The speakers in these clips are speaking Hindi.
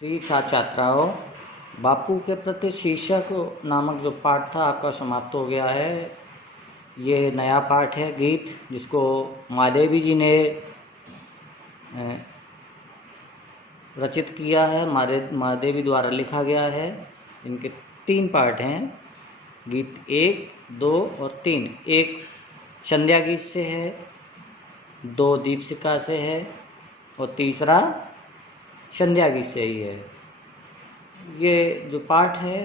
प्रिय छात्र छात्राओं, बापू के प्रति शीर्षक नामक जो पाठ था आपका समाप्त हो गया है। ये नया पाठ है गीत, जिसको महादेवी जी ने रचित किया है, महादेवी द्वारा लिखा गया है। इनके 3 पार्ट हैं, गीत 1, 2 और 3। एक संध्या गीत से है, 2 दीपशिखा से है और तीसरा संध्या गीत से ही है। ये जो पाठ है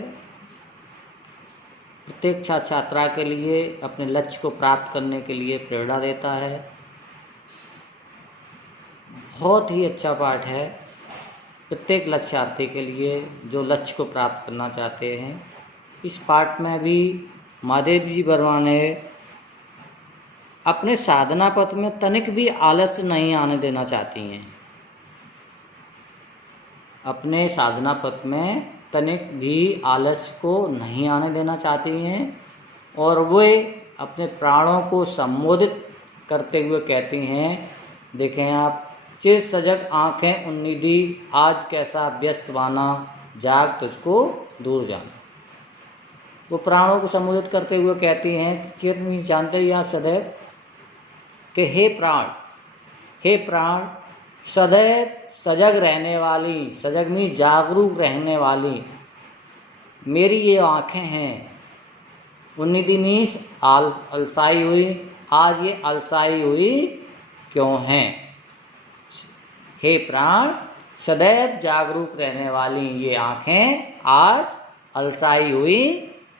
प्रत्येक छात्र छात्रा के लिए अपने लक्ष्य को प्राप्त करने के लिए प्रेरणा देता है। बहुत ही अच्छा पाठ है प्रत्येक लक्ष्यार्थी के लिए जो लक्ष्य को प्राप्त करना चाहते हैं। इस पाठ में भी महादेवी जी वर्मा ने अपने साधना पथ में तनिक भी आलस्य नहीं आने देना चाहती हैं। अपने साधना पथ में तनिक भी आलस्य को नहीं आने देना चाहती हैं और वे अपने प्राणों को संबोधित करते हुए कहती हैं, देखें आप, चिर सजग आँखें उन्नीदी, आज कैसा व्यस्त बाना, जाग तुझको दूर जाना। वो प्राणों को संबोधित करते हुए कहती हैं, चिर मीन्स जानते ही आप सदैव, कि हे प्राण सदैव सजग रहने वाली, सजग मीन्स जागरूक रहने वाली मेरी ये आँखें हैं। उन्नीदी मीन्स अलसाई हुई, आज ये अलसाई हुई क्यों हैं। हे प्राण सदैव जागरूक रहने वाली ये आँखें आज अलसाई हुई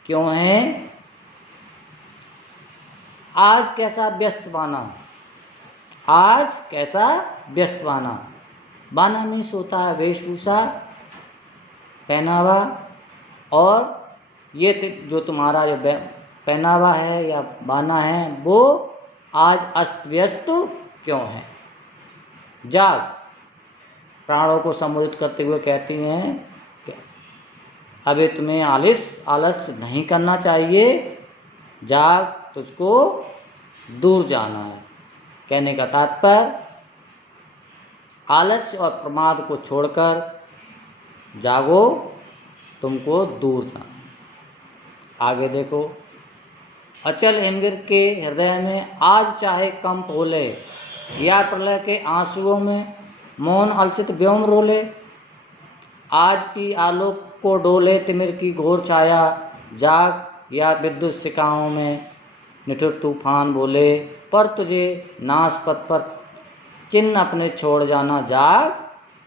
क्यों हैं। आज कैसा व्यस्त बाना, आज कैसा व्यस्त बाना। बाना मीन्स होता है वेशभूषा, पहनावा, और ये जो तुम्हारा जो पहनावा है या बाना है वो आज अस्त व्यस्त क्यों है। जाग प्राणों को संबोधित करते हुए कहती हैं कि अभी तुम्हें आलस्य नहीं करना चाहिए, जाग तुझको दूर जाना है। कहने का तात्पर्य आलस्य और प्रमाद को छोड़कर जागो, तुमको दूर जाना। आगे देखो, अचल हिमगिर के हृदय में आज चाहे कंप होले, या प्रलय के आंसुओं में मौन अलसित व्योम रोले। आज की आलोक को डोले तिमिर की घोर छाया, जाग या विद्युत शिकाओं में निठुर तूफान बोले। पर तुझे नाश पथ पर चिन्ह अपने छोड़ जाना, जाग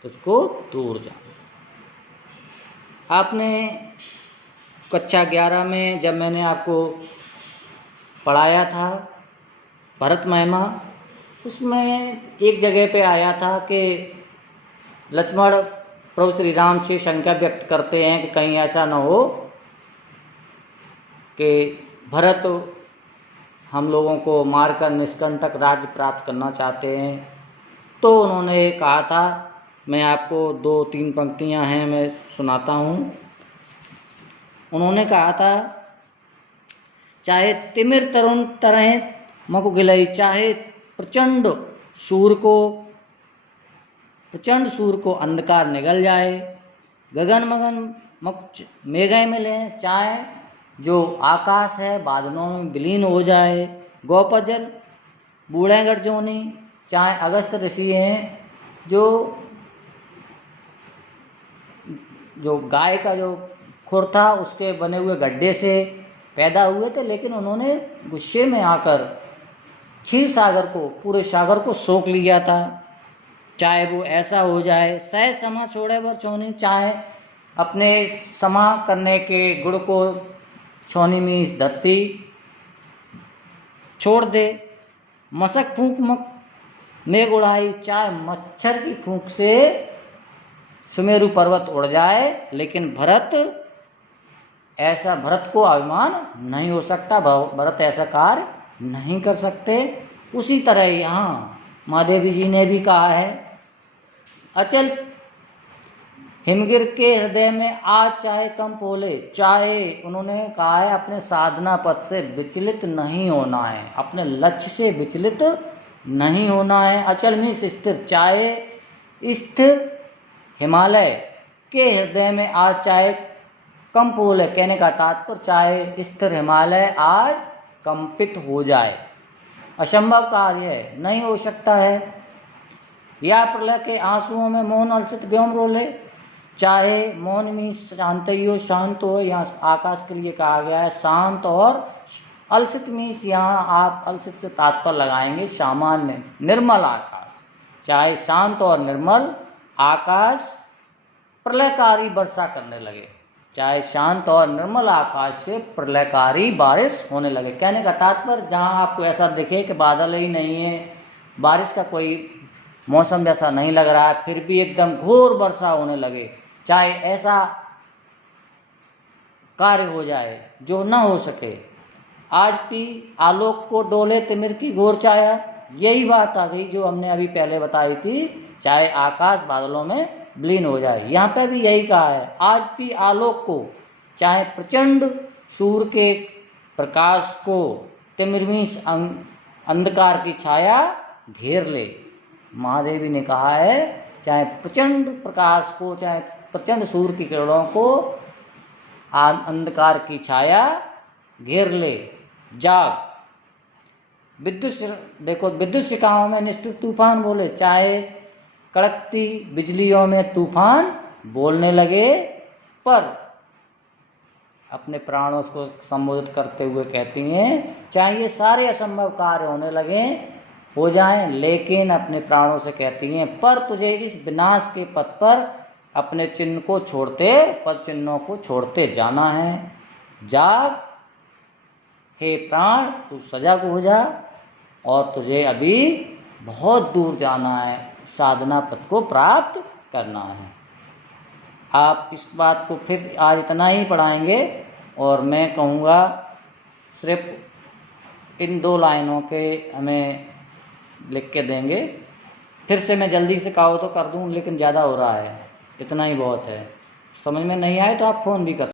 तुझको दूर जाना। आपने कक्षा 11 में जब मैंने आपको पढ़ाया था भरत महिमा, उसमें एक जगह पे आया था कि लक्ष्मण प्रभु श्री राम से शंका व्यक्त करते हैं कि कहीं ऐसा न हो कि भरत हम लोगों को मारकर निष्कंटक राज्य प्राप्त करना चाहते हैं। तो उन्होंने कहा था, मैं आपको 2-3 पंक्तियां हैं मैं सुनाता हूँ। उन्होंने कहा था, चाहे तिमिर तरुण तरह मक गिलई, चाहे प्रचंड सूर को अंधकार निगल जाए, गगन मगन मक मेघय मिले, चाहे जो आकाश है बादलों में विलीन हो जाए, गोपजल बूढ़े गर्जोनी, चाहे अगस्त ऋषि हैं जो गाय का जो खुर था उसके बने हुए गड्ढे से पैदा हुए थे, लेकिन उन्होंने गुस्से में आकर क्षीर सागर को, पूरे सागर को सोख लिया था। चाहे वो ऐसा हो जाए, सहज समा छोड़े बर छोनी, चाहे अपने समा करने के गुण को छोनी में धरती छोड़ दे। मशक फूंक मक मेघ उड़ाई, चाहे मच्छर की फूंक से सुमेरु पर्वत उड़ जाए, लेकिन भरत को अभिमान नहीं हो सकता, भरत ऐसा कार्य नहीं कर सकते। उसी तरह यहाँ महादेवी जी ने भी कहा है, अचल हिमगिर के हृदय में आज चाहे कंप होले, चाहे उन्होंने कहा है अपने साधना पथ से विचलित नहीं होना है, अपने लक्ष्य से विचलित नहीं होना है। अचल में स्थिर, चाहे स्थिर हिमालय के हृदय में आज चाहे कंप हो ले, कहने का तात्पर्य चाहे स्थिर हिमालय आज कंपित हो जाए, असंभव कार्य है, नहीं हो सकता है। या प्रलय के आंसुओं में मौन अलसित व्योम रोले, चाहे मौन में शांतियो शांत हो, यहाँ आकाश के लिए कहा गया है शांत, और अलसित मीन्स यहाँ आप अलसित से तात्पर्य लगाएंगे सामान्य निर्मल आकाश, चाहे शांत और निर्मल आकाश प्रलयकारी वर्षा करने लगे, चाहे शांत और निर्मल आकाश से प्रलयकारी बारिश होने लगे। कहने का तात्पर्य जहाँ आपको ऐसा दिखे कि बादल ही नहीं है, बारिश का कोई मौसम जैसा नहीं लग रहा है, फिर भी एकदम घोर वर्षा होने लगे, चाहे ऐसा कार्य हो जाए जो न हो सके। आज भी आलोक को डोले तिमिर की घोर छाया, यही बात आ गई जो हमने अभी पहले बताई थी, चाहे आकाश बादलों में विलीन हो जाए। यहाँ पे भी यही कहा है, आज भी आलोक को चाहे प्रचंड सूर्य के प्रकाश को तिमिरमीस अंधकार की छाया घेर ले। महादेवी ने कहा है चाहे प्रचंड प्रकाश को, चाहे प्रचंड सूर्य की किरणों को अंधकार की छाया घेर ले, जाग। विद्युत देखो, विद्युत शिखाओं में निष्ठुर तूफान बोले, चाहे कड़कती बिजलियों में तूफान बोलने लगे, पर अपने प्राणों को संबोधित करते हुए कहती हैं चाहे ये सारे असंभव कार्य होने लगे हो जाएं, लेकिन अपने प्राणों से कहती हैं पर तुझे इस विनाश के पथ पर अपने चिन्ह को छोड़ते, पर चिन्हों को छोड़ते जाना है। जाग हे प्राण, तू सजग हो जा, और तुझे अभी बहुत दूर जाना है, साधना पथ को प्राप्त करना है। आप इस बात को फिर आज इतना ही पढ़ाएंगे, और मैं कहूँगा सिर्फ इन 2 लाइनों के हमें लिख के देंगे। फिर से मैं जल्दी से कहो तो कर दूँ, लेकिन ज़्यादा हो रहा है, इतना ही बहुत है। समझ में नहीं आए तो आप फ़ोन भी कर